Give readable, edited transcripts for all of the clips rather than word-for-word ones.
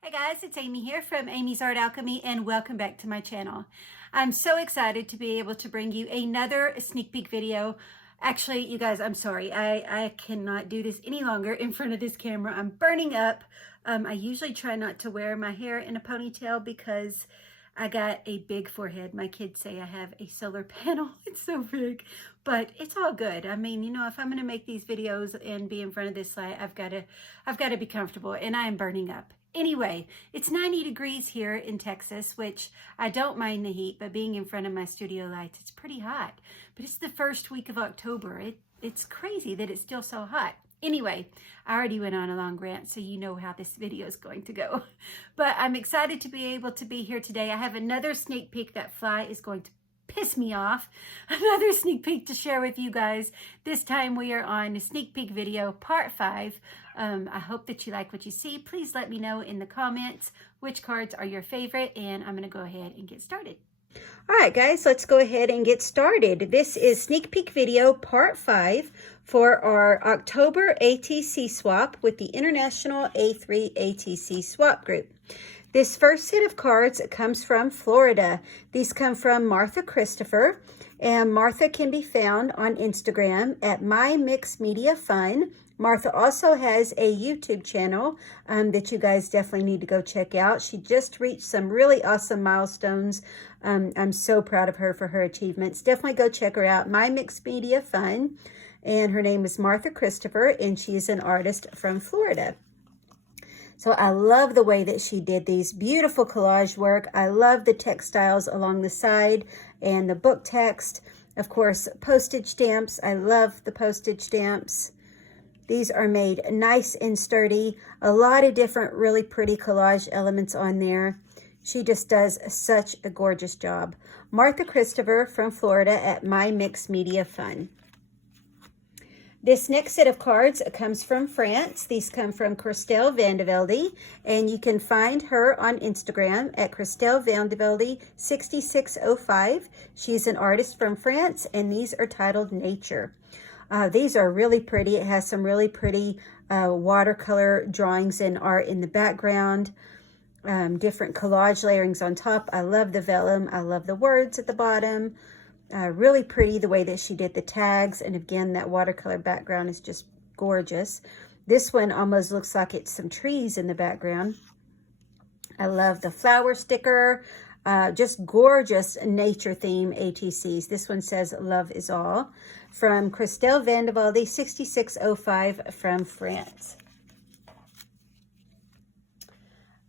Hey guys, it's Amy here from Amy's Art Alchemy and welcome back to my channel. I'm so excited to be able to bring you another sneak peek video. Actually, you guys, I'm sorry. I cannot do this any longer in front of this camera. I'm burning up. I usually try not to wear my hair in a ponytail because I got a big forehead. My kids say I have a solar panel. It's so big, but it's all good. I mean, you know, if I'm going to make these videos and be in front of this light, I've got to be comfortable, and I am burning up. Anyway, it's 90 degrees here in Texas, which I don't mind the heat, but being in front of my studio lights, it's pretty hot. But it's the first week of October. It's crazy that it's still so hot. Anyway, I already went on a long rant, so you know how this video is going to go. But I'm excited to be able to be here today. I have another sneak peek. That fly is going to piss me off. Another sneak peek to share with you guys. This time we are on a sneak peek video part 5. I hope that you like what you see. Please let me know in the comments which cards are your favorite, and I'm going to go ahead and get started. All right, guys, let's go ahead and get started. This is sneak peek video part 5 for our October ATC swap with the International A3 ATC swap group. This first set of cards comes from Florida. These come from Martha Christopher, and Martha can be found on Instagram at My Mix Media Fun. Martha also has a YouTube channel that you guys definitely need to go check out. She just reached some really awesome milestones. I'm so proud of her for her achievements. Definitely go check her out, My Mix Media Fun. And her name is Martha Christopher, and she's an artist from Florida. So I love the way that she did these beautiful collage work. I love the textiles along the side and the book text. Of course, postage stamps. I love the postage stamps. These are made nice and sturdy. A lot of different really pretty collage elements on there. She just does such a gorgeous job. Martha Christopher from Florida at My Mix Media Fun. This next set of cards comes from France. These come from Christelle Vandevelde, and you can find her on Instagram at Christelle Vandevelde 6605. She's an artist from France, and these are titled Nature. These are really pretty. It has some really pretty watercolor drawings and art in the background. Different collage layerings on top. I love the vellum. I love the words at the bottom. Really pretty the way that she did the tags. And again, that watercolor background is just gorgeous. This one almost looks like it's some trees in the background. I love the flower sticker. Just gorgeous nature theme ATCs. This one says Love is All. From Christelle Vandevelde 6605 from France.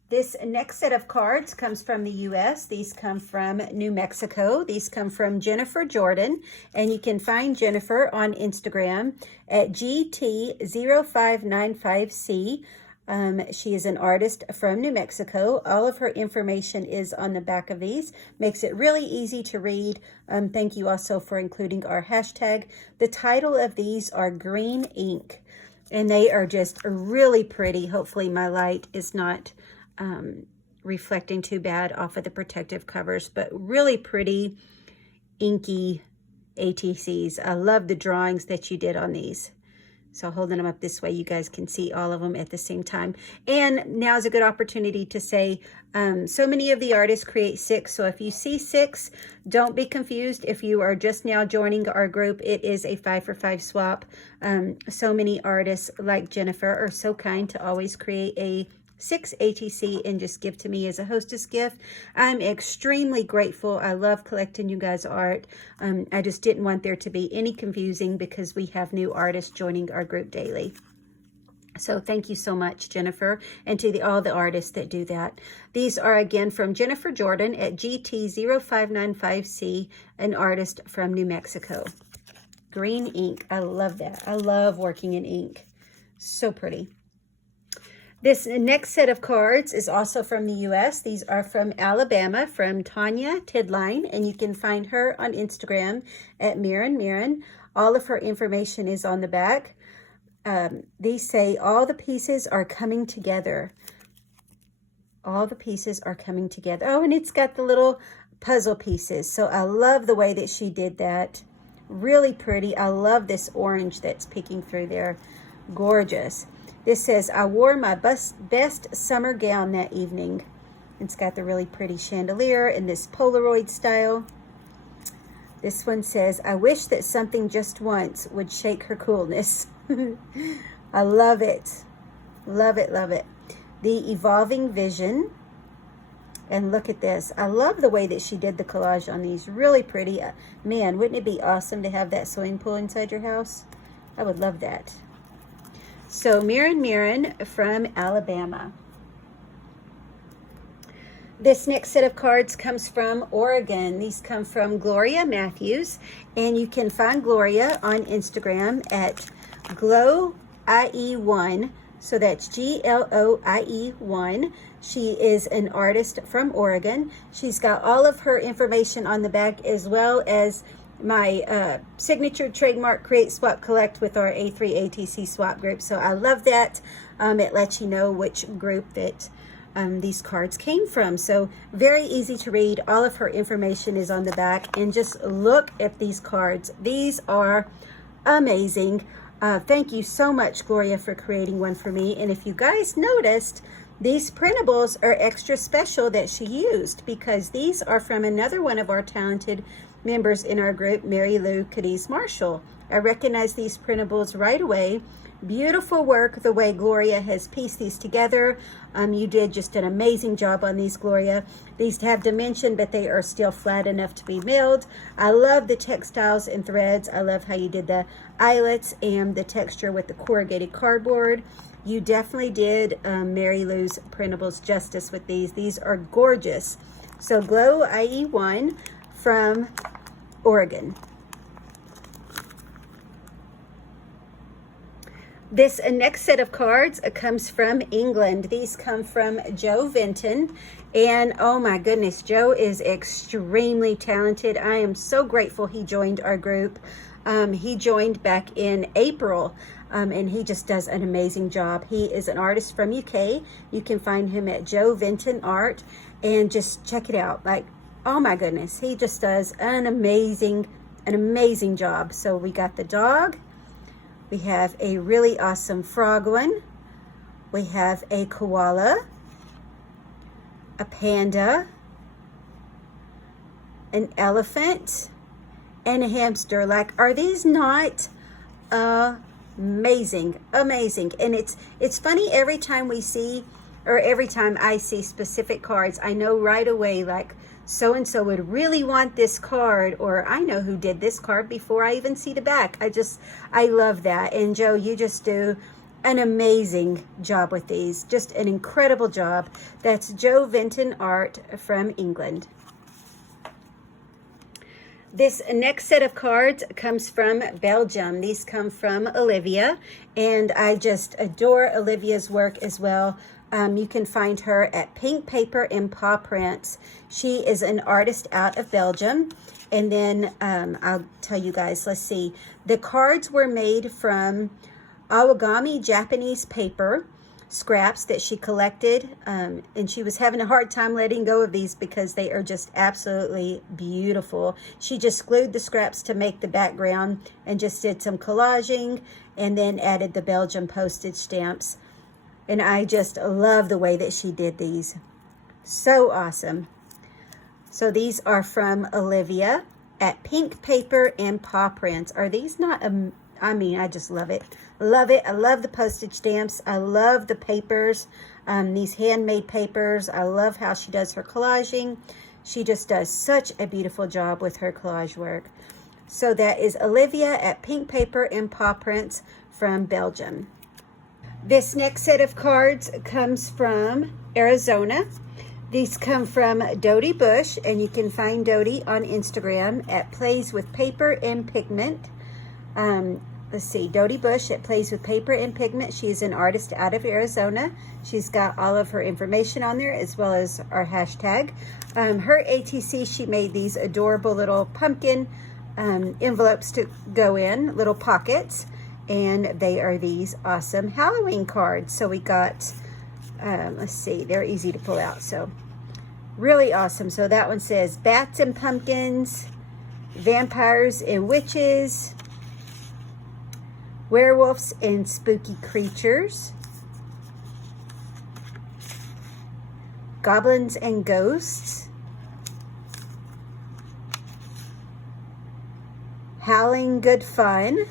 This next set of cards comes from the U.S. These come from New Mexico. These come from Jennifer Jordan, and you can find Jennifer on Instagram at GT0595C. She is an artist from New Mexico. All of her information is on the back of these. Makes it really easy to read. Thank you also for including our hashtag. The title of these are Green Ink, and they are just really pretty. Hopefully my light is not reflecting too bad off of the protective covers, but really pretty inky ATCs. I love the drawings that you did on these. So holding them up this way, you guys can see all of them at the same time. And now is a good opportunity to say, so many of the artists create 6. So if you see 6, don't be confused. If you are just now joining our group, it is a 5 for 5 swap. So many artists like Jennifer are so kind to always create a 6 ATC and just give to me as a hostess gift. I'm extremely grateful. I love collecting you guys' art. I just didn't want there to be any confusing because we have new artists joining our group daily. So thank you so much, Jennifer, and to all the artists that do that. These are again from Jennifer Jordan at GT0595C, an artist from New Mexico. Green ink. I love that. I love working in ink. So pretty. This next set of cards is also from the U.S. These are from Alabama, from Tonya Tidline, and you can find her on Instagram at Morin. All of her information is on the back. These say, all the pieces are coming together. All the pieces are coming together. Oh, and it's got the little puzzle pieces. So I love the way that she did that. Really pretty. I love this orange that's peeking through there. Gorgeous. This says, I wore my best summer gown that evening. It's got the really pretty chandelier in this Polaroid style. This one says, I wish that something just once would shake her coolness. I love it. Love it, love it. The Evolving Vision. And look at this. I love the way that she did the collage on these. Really pretty. Man, wouldn't it be awesome to have that swimming pool inside your house? I would love that. So Morin from Alabama. This next set of cards comes from Oregon. These come from Gloria Matthews. And you can find Gloria on Instagram at GlowIE1. So that's GLOIE1. She is an artist from Oregon. She's got all of her information on the back, as well as my signature trademark Create Swap Collect with our A3 ATC swap group. So I love that. It lets you know which group that these cards came from. So very easy to read. All of her information is on the back. And just look at these cards. These are amazing. Thank you so much, Gloria, for creating one for me. And if you guys noticed, these printables are extra special that she used, because these are from another one of our talented members in our group, Mary Lou Cadiz Marshall. I recognize these printables right away. Beautiful work the way Gloria has pieced these together. You did just an amazing job on these, Gloria. These have dimension, but they are still flat enough to be mailed. I love the textiles and threads. I love how you did the eyelets and the texture with the corrugated cardboard. You definitely did Mary Lou's printables justice with these. These are gorgeous. So Glow IE1 from Oregon. This next set of cards comes from England. These come from Joe Vinton. And oh my goodness, Joe is extremely talented. I am so grateful he joined our group. He joined back in April. And he just does an amazing job. He is an artist from UK. You can find him at Joe Vinton Art, and just check it out. Like, oh my goodness, he just does an amazing job. So we got the dog. We have a really awesome frog one. We have a koala, a panda, an elephant, and a hamster. Like, are these not amazing? Amazing. And it's funny, every time we see, or every time I see specific cards, I know right away, like, so and so would really want this card, or I know who did this card before I even see the back. I love that. And Joe, you just do an amazing job with these. Just an incredible job. That's Joe Vinton Art from England. This next set of cards comes from Belgium. These come from Olivia, and I just adore Olivia's work as well. You can find her at Pink Paper and Paw Prints. She is an artist out of Belgium. And then I'll tell you guys, let's see. The cards were made from origami Japanese paper scraps that she collected. And she was having a hard time letting go of these because they are just absolutely beautiful. She just glued the scraps to make the background and just did some collaging and then added the Belgium postage stamps. And I just love the way that she did these. So awesome. So these are from Olivia at Pink Paper and Paw Prints. Are these not, I mean, I just love it. Love it. I love the postage stamps. I love the papers, these handmade papers. I love how she does her collaging. She just does such a beautiful job with her collage work. So that is Olivia at Pink Paper and Paw Prints from Belgium. This next set of cards comes from Arizona. These come from Dodie Bush, and you can find Dodie on Instagram at Plays with Paper and Pigment. Let's see, Dodie Bush at Plays with Paper and Pigment. She's an artist out of Arizona. She's got all of her information on there, as well as our hashtag. Her ATC, she made these adorable little pumpkin envelopes to go in, little pockets. And they are these awesome Halloween cards. So we got, let's see, they're easy to pull out. So really awesome. So that one says bats and pumpkins, vampires and witches, werewolves and spooky creatures, Goblins and Ghosts, Howling Good Fun,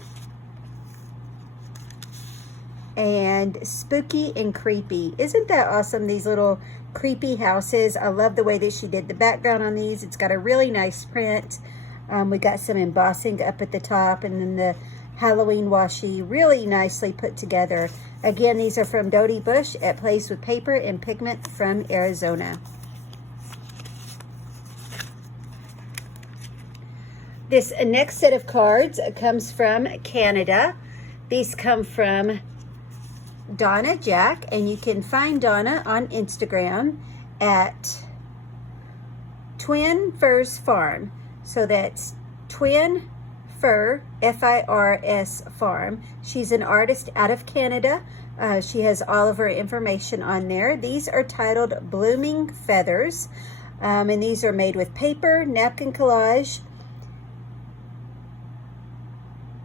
and Spooky and Creepy. Isn't that awesome, these little creepy houses? I love the way that she did the background on these. It's got a really nice print. We got some embossing up at the top, and then the Halloween washi, really nicely put together. Again, these are from Dodie Bush at Plays with Paper and Pigment from Arizona. This next set of cards comes from Canada. These come from Donna Jack, and you can find Donna on Instagram at Twin Firs Farm. So that's Twin Fir, F-I-R-S Farm. She's an artist out of Canada. She has all of her information on there. These are titled Blooming Feathers, and these are made with paper, napkin collage,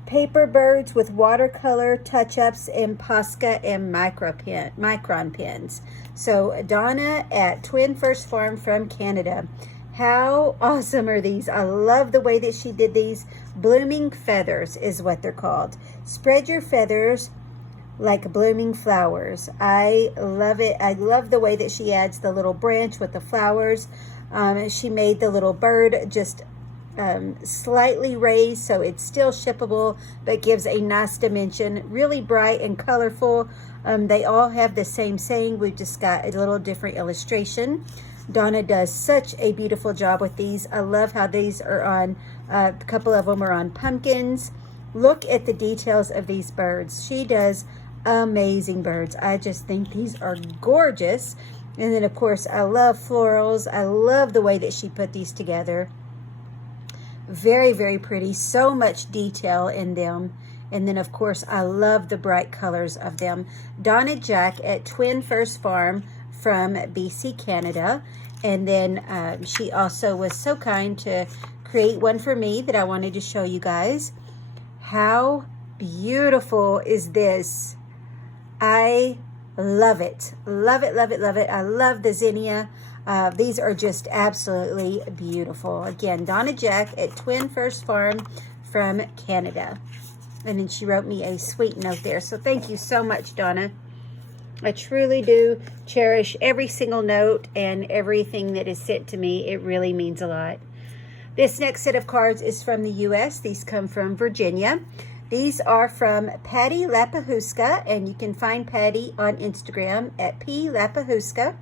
paper birds with watercolor touch-ups, and Posca and micron pens. So Donna at Twin Firs Farm from Canada. How awesome are these? I love the way that she did these. Blooming Feathers is what they're called. Spread your feathers like blooming flowers. I love it. I love the way that she adds the little branch with the flowers. She made the little bird just slightly raised, so it's still shippable, but gives a nice dimension. Really bright and colorful. They all have the same saying. We've just got a little different illustration. Donna does such a beautiful job with these. I love how these are on, a couple of them are on pumpkins. Look at the details of these birds. She does amazing birds. I just think these are gorgeous. And then of course, I love florals. I love the way that she put these together. Very, very pretty. So much detail in them. And then of course, I love the bright colors of them. Donna Jack at Twin Firs Farm from BC, Canada. And then she also was so kind to create one for me that I wanted to show you guys. How beautiful is this? I love it. Love it, love it, love it. I love the zinnia. These are just absolutely beautiful. Again, Donna Jack at Twin Firs Farm from Canada. And then she wrote me a sweet note there. So thank you so much, Donna. I truly do cherish every single note and everything that is sent to me. It really means a lot. This next set of cards is from the U.S. These come from Virginia. These are from Patti Lapihuska, and you can find Patti on Instagram at P Lapihuska.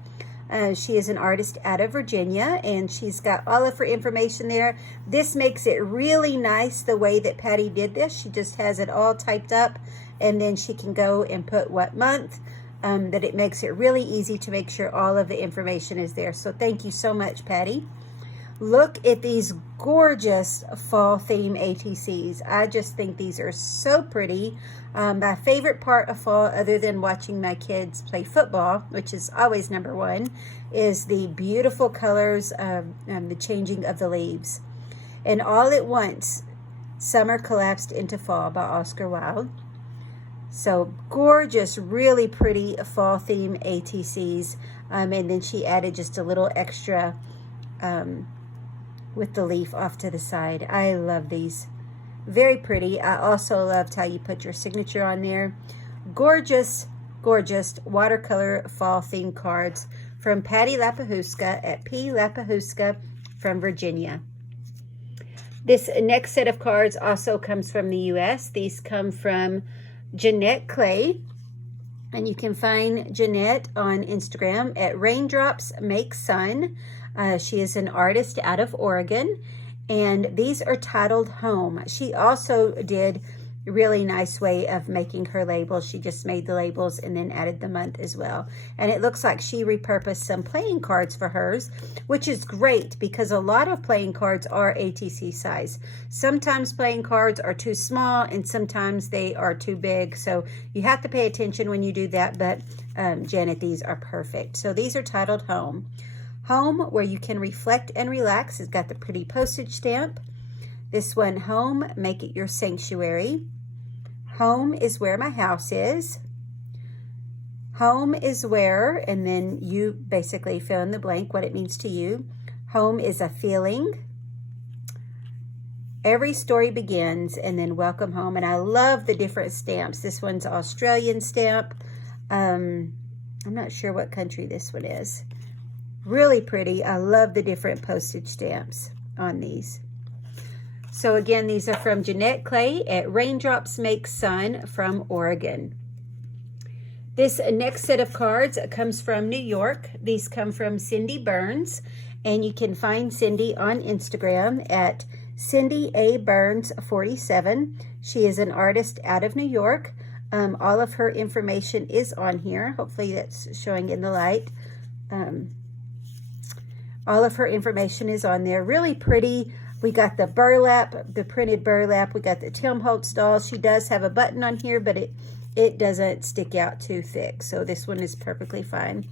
She is an artist out of Virginia, and she's got all of her information there. This makes it really nice the way that Patti did this. She just has it all typed up, and then she can go and put what month. That it makes it really easy to make sure all of the information is there. So thank you so much, Patti. Look at these gorgeous fall theme ATCs. I just think these are so pretty. My favorite part of fall, other than watching my kids play football, which is always number one, is the beautiful colors of the changing of the leaves. And All at Once, Summer Collapsed into Fall by Oscar Wilde. So gorgeous, really pretty fall theme ATCs. And then she added just a little extra with the leaf off to the side. I love these. Very pretty. I also loved how you put your signature on there. Gorgeous, gorgeous watercolor fall theme cards from Patti Lapihuska at P Lapihuska from Virginia. This next set of cards also comes from the U.S. These come from Jeanette Clay, and you can find Jeanette on Instagram at Raindrops Make Sun. She is an artist out of Oregon, and these are titled Home. She also did a really nice way of making her labels. She just made the labels and then added the month as well. And it looks like she repurposed some playing cards for hers, which is great because a lot of playing cards are ATC size. Sometimes playing cards are too small and sometimes they are too big. So you have to pay attention when you do that. But Janet, these are perfect. So these are titled Home. Home, where you can reflect and relax. It's got the pretty postage stamp. This one, Home, Make It Your Sanctuary. Home is where my house is. Home is where, and then you basically fill in the blank what it means to you. Home is a feeling. Every story begins, and then welcome home. And I love the different stamps. This one's Australian stamp. I'm not sure what country this one is. Really pretty. I love the different postage stamps on these. So again, these are from Jeanette Clay at Raindrops Make Sun from Oregon. This next set of cards comes from New York. These come from Cindy Burns, and you can find Cindy on Instagram at Cindy A. Burns 47. She is an artist out of New York. All of her information is on here. Hopefully that's showing in the light. All of her information is on there. Really pretty. We got the burlap, the printed burlap. We got the Tim Holtz doll. She does have a button on here, but it doesn't stick out too thick. So this one is perfectly fine.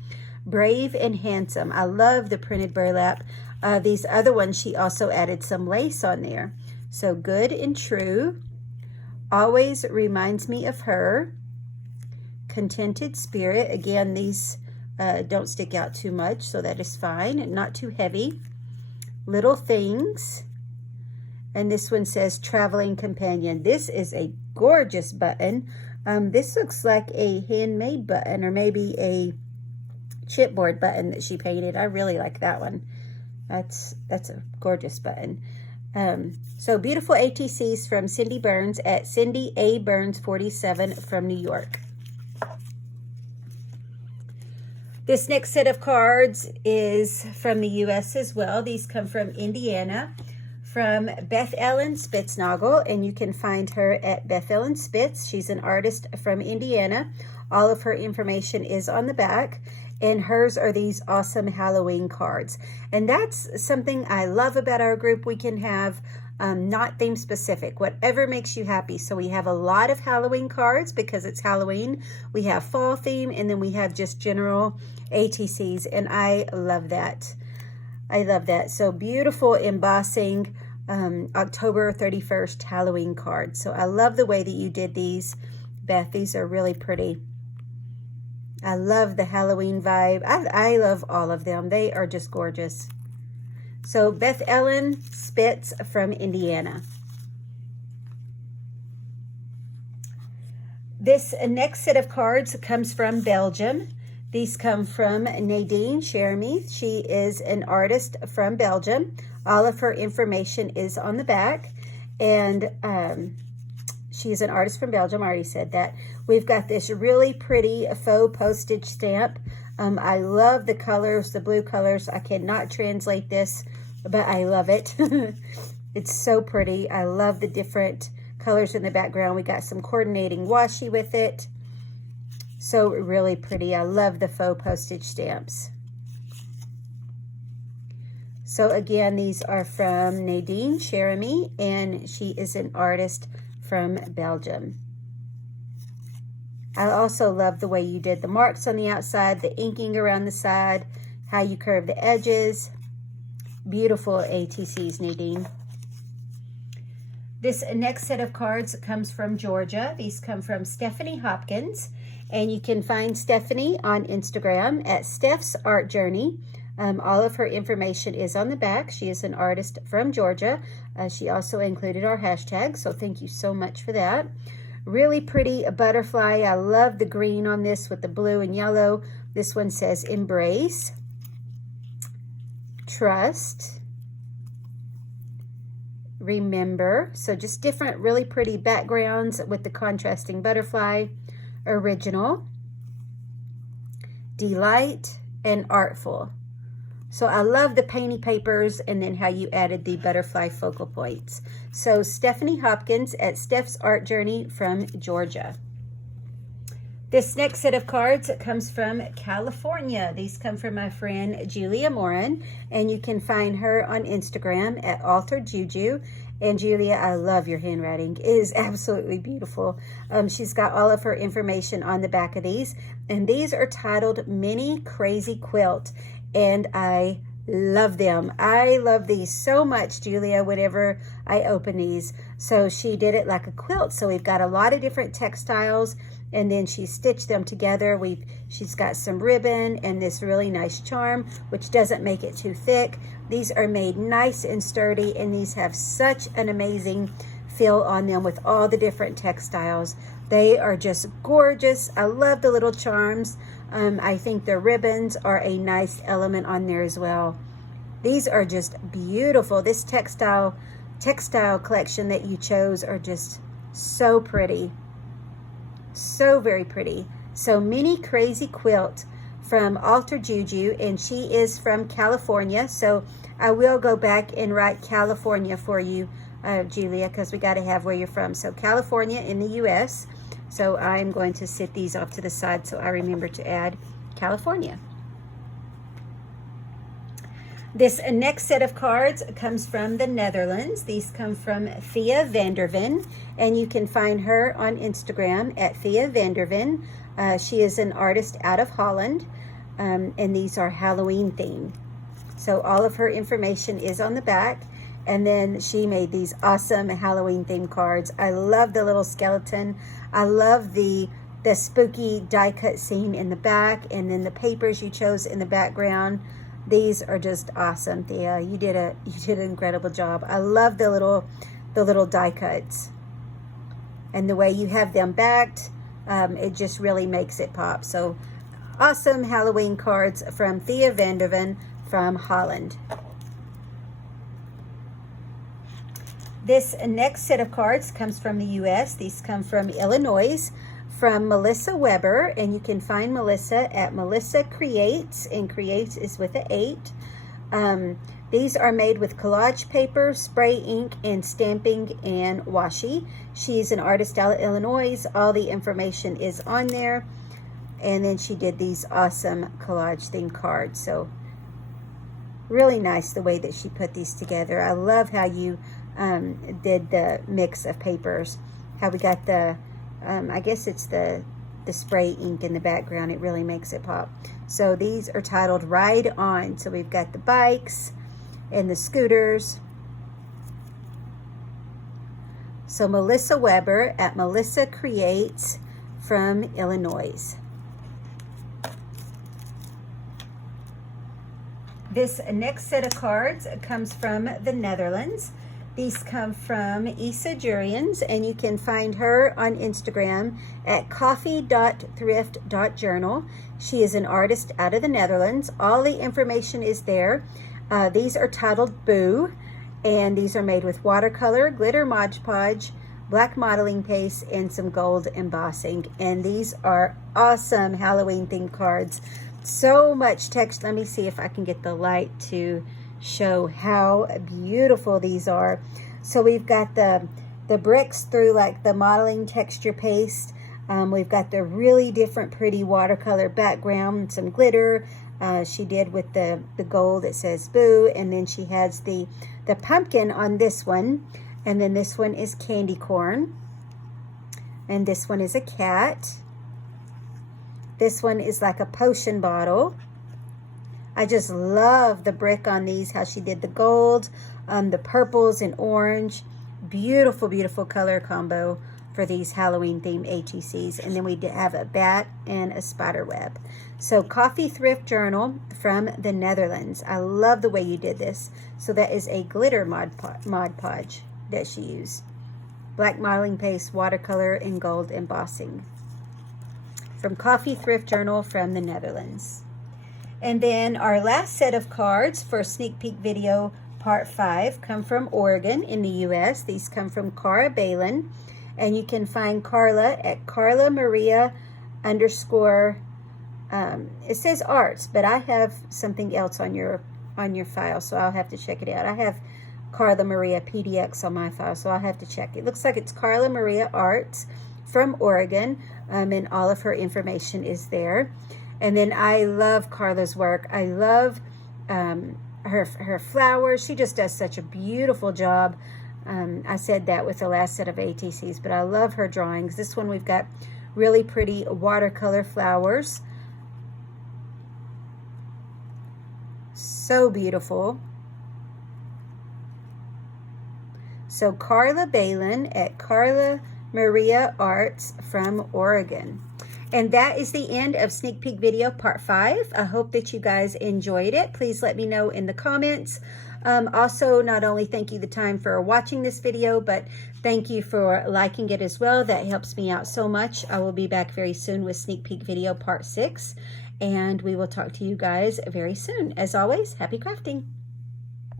Brave and Handsome. I love the printed burlap. These other ones, she also added some lace on there. So Good and True. Always Reminds Me of Her. Contented Spirit. Again, these don't stick out too much, so that is fine. Not too heavy. Little Things. And this one says Traveling Companion. This is a gorgeous button. This looks like a handmade button, or maybe a chipboard button that she painted. I really like that one. That's a gorgeous button. So beautiful ATCs from Cindy Burns at Cindy A. Burns 47 from New York. This next set of cards is from the U.S. as well. These come from Indiana, from Beth Ellen Spitznoggle, and you can find her at Beth Ellen Spitz. She's an artist from Indiana. All of her information is on the back, and hers are these awesome Halloween cards. And that's something I love about our group. We can have not theme specific, whatever makes you happy. So we have a lot of Halloween cards because it's Halloween. We have fall theme, and then we have just general ATCs, and I love that. I love that. So beautiful embossing October 31st Halloween cards. So I love the way that you did these, Beth. These are really pretty. I love the Halloween vibe. I love all of them. They are just gorgeous. So Beth Ellen Spitz from Indiana. This next set of cards comes from Belgium. These come from Nadine Jeremy. She is an artist from Belgium. All of her information is on the back. And she's an artist from Belgium. I already said that. We've got this really pretty faux postage stamp. I love the colors, the blue colors. I cannot translate this, but I love it. It's so pretty. I love the different colors in the background. We got some coordinating washi with it. So really pretty. I love the faux postage stamps. So again, these are from Nadine Jeremy, and she is an artist from Belgium. I also love the way you did the marks on the outside, the inking around the side, how you curve the edges. Beautiful ATCs, Nadine. This next set of cards comes from Georgia. These come from Stephanie Hopkins. And you can find Stephanie on Instagram at Steph's Art Journey. All of her information is on the back. She is an artist from Georgia. She also included our hashtag, so thank you so much for that. Really pretty butterfly. I love the green on this with the blue and yellow. This one says Embrace, Trust, Remember. So just different really pretty backgrounds with the contrasting butterfly. Original, Delight, and Artful. So I love the painty papers and then how you added the butterfly focal points. So Stephanie Hopkins at Steph's Art Journey from Georgia. This next set of cards comes from California. These come from my friend Julia Morin, and you can find her on Instagram at Altered Juju. And Julia, I love your handwriting. It is absolutely beautiful. She's got all of her information on the back of these, and these are titled Mini Crazy Quilt, and I love them. I love these so much, Julia, whenever I open these. So she did it like a quilt. So we've got a lot of different textiles and then she stitched them together. She's got some ribbon and this really nice charm, which doesn't make it too thick. These are made nice and sturdy, and these have such an amazing feel on them with all the different textiles. They are just gorgeous. I love the little charms. I think the ribbons are a nice element on there as well. These are just beautiful. This textile collection that you chose are just so pretty. So very pretty. So Mini Crazy Quilt from Alter Juju, and she is from California. So I will go back and write California for you, Julia, because we got to have where you're from. So California in the US. So I'm going to sit these off to the side so I remember to add California. This next set of cards comes from the Netherlands. These come from Fia Vanderven, and you can find her on Instagram at Fia Vanderven. She is an artist out of Holland, and these are Halloween themed. So all of her information is on the back, and then she made these awesome Halloween themed cards. I love the little skeleton. I love the spooky die cut scene in the back, and then the papers you chose in the background. These are just awesome, Thea. You did an incredible job. I love the little die cuts, and the way you have them backed. It just really makes it pop. So awesome Halloween cards from Fia Vanderven from Holland. This next set of cards comes from the US. These come from Illinois, from Melissa Weber, and you can find Melissa at Melissa Creates, and Creates is with an 8. These are made with collage paper, spray ink, and stamping and washi. She's an artist out of Illinois. All the information is on there. And then she did these awesome collage themed cards. So really nice the way that she put these together. I love how you did the mix of papers. How we got the I guess it's the spray ink in the background. It really makes it pop. So these are titled Ride On. So we've got the bikes and the scooters. So Melissa Weber at Melissa Creates from Illinois. This next set of cards comes from the Netherlands. These come from Issa Durians, and you can find her on Instagram at coffee.thrift.journal. She is an artist out of the Netherlands. All the information is there. These are titled Boo, and these are made with watercolor, glitter Mod Podge, black modeling paste, and some gold embossing. And these are awesome Halloween themed cards. So much text. Let me see if I can get the light to show how beautiful these are. So we've got the bricks through like the modeling texture paste. We've got the really different pretty watercolor background, some glitter. She did with the gold, it says Boo, and then she has the pumpkin on this one, and then this one is candy corn, and this one is a cat. This one is like a potion bottle. I just love the brick on these, how she did the gold, the purples and orange. Beautiful, beautiful color combo for these Halloween themed ATCs. And then we have a bat and a spider web. So Coffee Thrift Journal from the Netherlands. I love the way you did this. So that is a glitter Mod Podge that she used. Black modeling paste, watercolor, and gold embossing. From Coffee Thrift Journal from the Netherlands. And then our last set of cards for sneak peek video part 5 come from Oregon in the US. These come from Cara Baylen, and you can find Carla at Carla Maria _ it says arts, but I have something else on your file, so I'll have to check it out. I have Carla Maria PDX on my file, so I'll have to check. It looks like it's Carla Maria Arts from Oregon, and all of her information is there. And then I love Carla's work. I love her flowers. She just does such a beautiful job. I said that with the last set of ATCs, but I love her drawings. This one we've got really pretty watercolor flowers. So beautiful. So Carla Baylen at Carla Maria Arts from Oregon. And that is the end of Sneak Peek Video Part 5. I hope that you guys enjoyed it. Please let me know in the comments. Also, not only thank you the time for watching this video, but thank you for liking it as well. That helps me out so much. I will be back very soon with Sneak Peek Video Part 6. And we will talk to you guys very soon. As always, happy crafting.